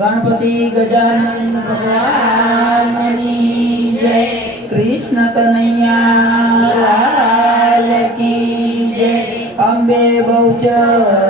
ગણપતિ ગજાનન ભગવાનની જય. કૃષ્ણ કનૈયા લાલ કી જય. અંબે બહુચર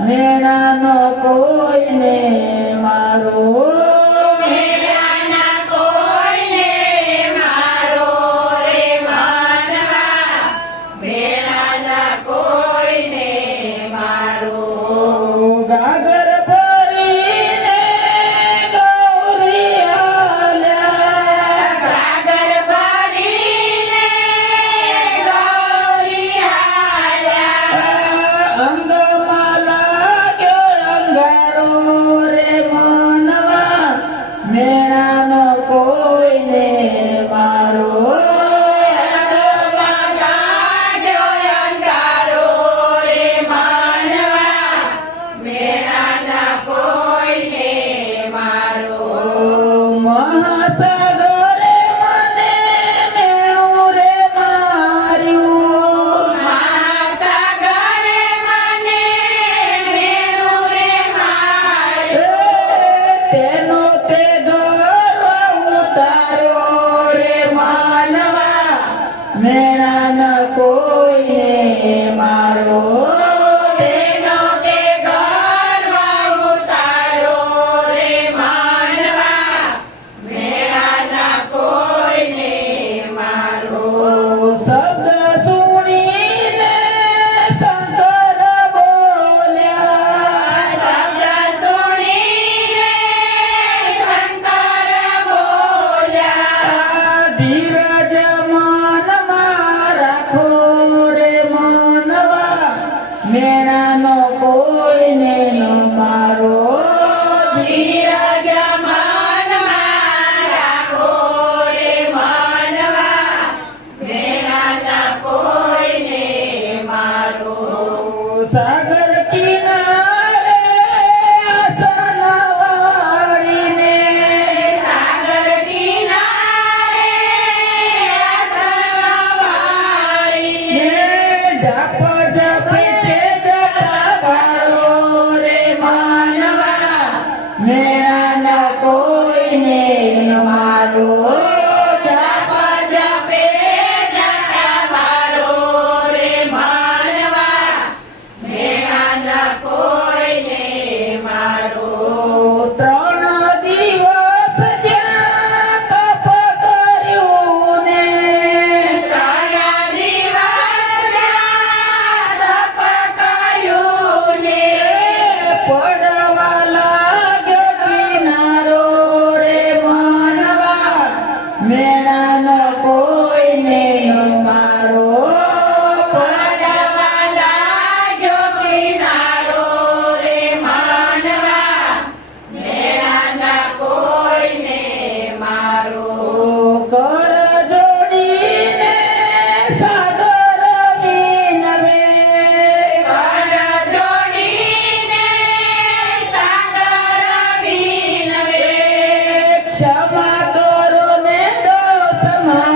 મેળાનો કોઈને મારો દોષ મારો